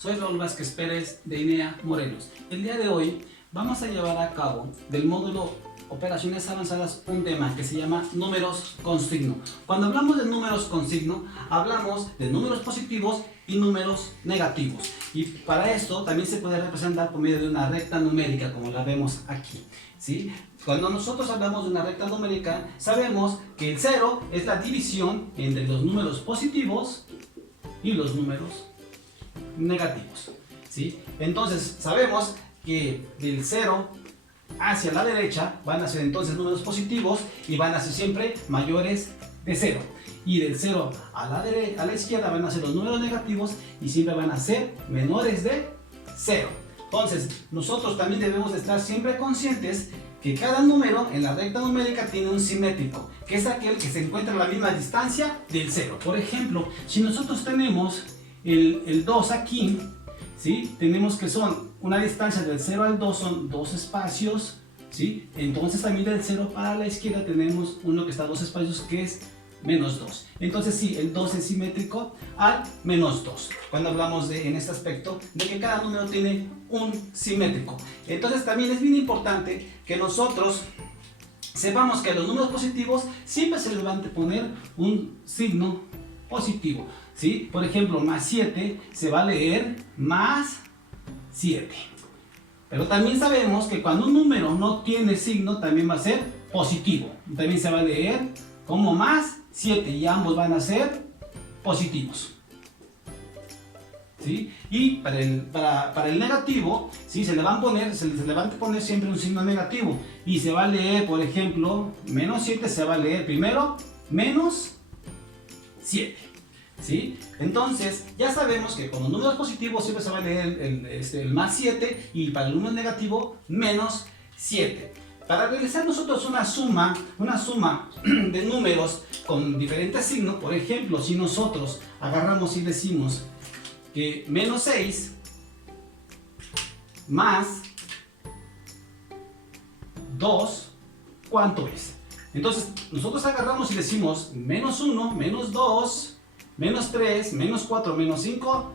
Soy Raúl Vázquez Pérez de INEA Morelos. El día de hoy vamos a llevar a cabo del módulo Operaciones Avanzadas un tema que se llama números con signo. Cuando hablamos de números con signo, hablamos de números positivos y números negativos. Y para esto también se puede representar por medio de una recta numérica, como la vemos aquí, ¿sí? Cuando nosotros hablamos de una recta numérica, sabemos que el 0 es la división entre los números positivos y los números negativos, ¿sí? Entonces sabemos que del 0 hacia la derecha van a ser entonces números positivos y van a ser siempre mayores de 0, y del 0 a la izquierda van a ser los números negativos y siempre van a ser menores de 0. Entonces nosotros también debemos de estar siempre conscientes que cada número en la recta numérica tiene un simétrico, que es aquel que se encuentra a la misma distancia del 0. Por ejemplo, si nosotros tenemos el 2 aquí, ¿sí? Tenemos que son una distancia del 0 al 2 son 2 espacios, ¿sí? Entonces también del 0 para la izquierda tenemos uno que está a 2 espacios, que es menos 2. Entonces sí, el 2 es simétrico al menos 2. Cuando hablamos en este aspecto de que cada número tiene un simétrico. Entonces también es bien importante que nosotros sepamos que a los números positivos siempre se les va a poner un signo positivo, ¿sí? Por ejemplo, más 7 se va a leer más 7. Pero también sabemos que cuando un número no tiene signo también va a ser positivo. También se va a leer como más 7 y ambos van a ser positivos, ¿sí? Y para el negativo, ¿sí? se le van a poner siempre un signo negativo. Y se va a leer, por ejemplo, menos 7 se va a leer primero menos 7, ¿sí? Entonces ya sabemos que con los números positivos siempre se va a leer el más 7 y para el número negativo menos 7. Para realizar nosotros una suma de números con diferentes signos, por ejemplo, si nosotros agarramos y decimos que menos 6 más 2, ¿cuánto es? Entonces nosotros agarramos y decimos menos 1, menos 2, menos 3, menos 4, menos 5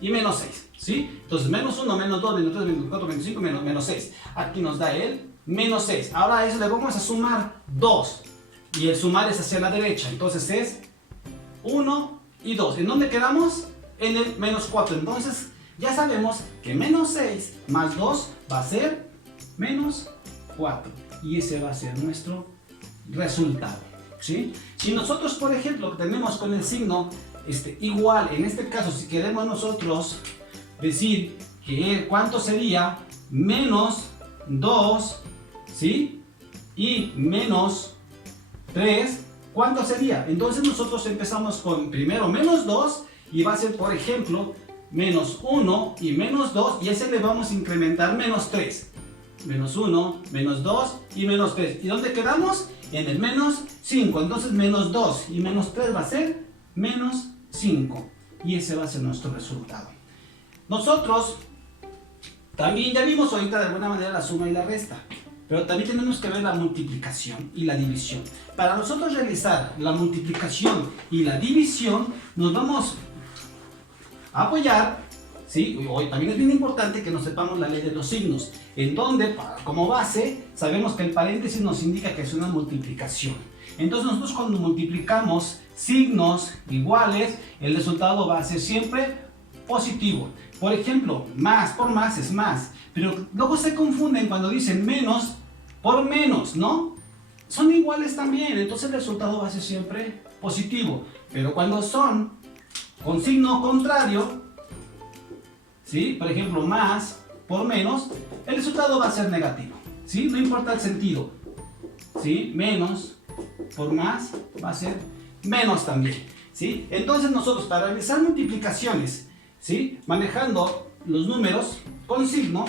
y menos 6, ¿sí? Entonces menos 1, menos 2, menos 3, menos 4, menos 5, menos 6. Aquí nos da el menos 6. Ahora a eso le vamos a sumar 2. Y el sumar es hacia la derecha. Entonces es 1 y 2. ¿En dónde quedamos? En el menos 4. Entonces ya sabemos que menos 6 más 2 va a ser menos 4. Y ese va a ser nuestro resultado, ¿sí? Si nosotros, por ejemplo, tenemos con el signo igual, en este caso, si queremos nosotros decir que cuánto sería menos 2, ¿sí? Y menos 3, ¿cuánto sería? Entonces nosotros empezamos con primero menos 2 y va a ser, por ejemplo, menos 1 y menos 2, y a ese le vamos a incrementar menos 3. Menos 1, menos 2 y menos 3. ¿Y dónde quedamos? En el menos 5. Entonces menos 2 y menos 3 va a ser menos 5. Y ese va a ser nuestro resultado. Nosotros también ya vimos ahorita de alguna manera la suma y la resta. Pero también tenemos que ver la multiplicación y la división. Para nosotros realizar la multiplicación y la división, nos vamos a apoyar, ¿sí? Hoy también es bien importante que nos sepamos la ley de los signos, en donde como base sabemos que el paréntesis nos indica que es una multiplicación. Entonces nosotros cuando multiplicamos signos iguales, el resultado va a ser siempre positivo. Por ejemplo, más por más es más, pero luego se confunden cuando dicen menos por menos, ¿no? Son iguales también, entonces el resultado va a ser siempre positivo. Pero cuando son con signo contrario, ¿sí? Por ejemplo, más por menos, el resultado va a ser negativo, ¿sí? No importa el sentido, ¿sí? Menos por más va a ser menos también, ¿sí? Entonces nosotros para realizar multiplicaciones, ¿sí? Manejando los números con signo,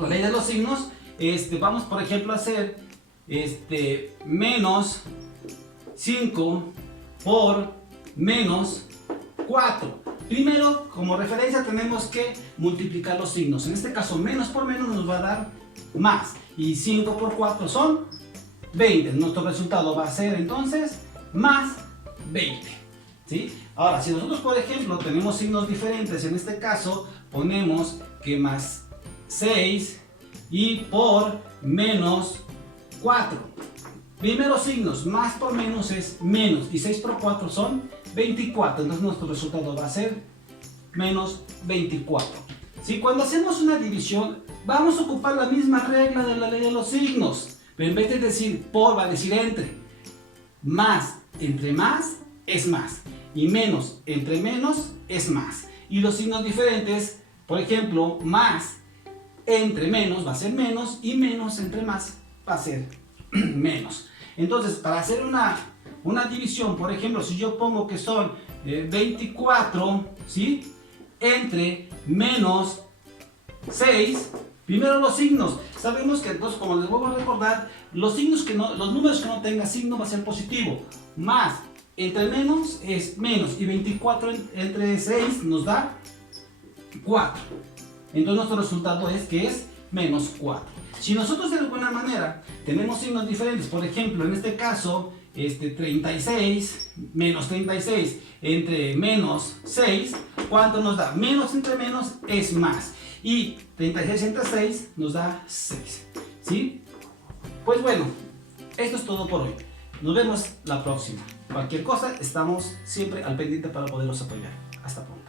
la ley de los signos, vamos por ejemplo a hacer menos 5 por menos 4. Primero, como referencia, tenemos que multiplicar los signos. En este caso, menos por menos nos va a dar más. Y 5 por 4 son 20. Nuestro resultado va a ser entonces más 20. ¿sí? Ahora, si nosotros, por ejemplo, tenemos signos diferentes, en este caso, ponemos que más 6 y por menos 4. Primeros signos, más por menos es menos, y 6 por 4 son 24, entonces nuestro resultado va a ser menos 24. ¿Sí? Cuando hacemos una división, vamos a ocupar la misma regla de la ley de los signos, pero en vez de decir por, va a decir entre. Más entre más es más, y menos entre menos es más. Y los signos diferentes, por ejemplo, más entre menos va a ser menos, y menos entre más va a ser menos. Entonces, para hacer una división, por ejemplo, si yo pongo que son 24, ¿sí? Entre menos 6, primero los signos. Sabemos que entonces, como les vuelvo a recordar, los números que no tengan signo va a ser positivo. Más entre menos es menos, y 24 entre 6 nos da 4. Entonces nuestro resultado es que es menos 4. Si nosotros de alguna manera tenemos signos diferentes, por ejemplo, en este caso, 36, menos 36 entre menos 6, ¿cuánto nos da? Menos entre menos es más. Y 36 entre 6 nos da 6. ¿Sí? Pues bueno, esto es todo por hoy. Nos vemos la próxima. Cualquier cosa, estamos siempre al pendiente para poderlos apoyar. Hasta pronto.